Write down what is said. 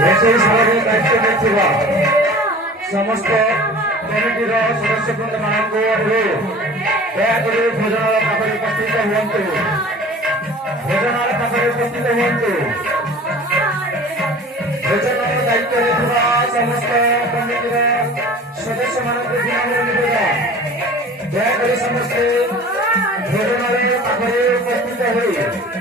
ରୋଷେଇ ଶାଳରେ ଦାୟିତ୍ୱ ନେଇଥିବା ସମସ୍ତ କମିଟିର ସଦସ୍ୟବୃନ୍ଦ ମାନଙ୍କୁ ଦୟାକରି ଭୋଜନର ପାଖରେ ଉପସ୍ଥିତ ହୁଅନ୍ତୁ। ଭୋଜନର ପାଖରେ ଉପସ୍ଥିତ ହୁଅନ୍ତୁ। ଭୋଜନର ଦାୟିତ୍ୱ ନେଇଥିବା ସମସ୍ତ କମିଟିର ସଦସ୍ୟମାନଙ୍କୁ ବିନମ୍ର ନିବେଦନ, ଦୟାକରି ସମସ୍ତେ ଭୋଜନର ପାଖରେ ଉପସ୍ଥିତ ହୋଇ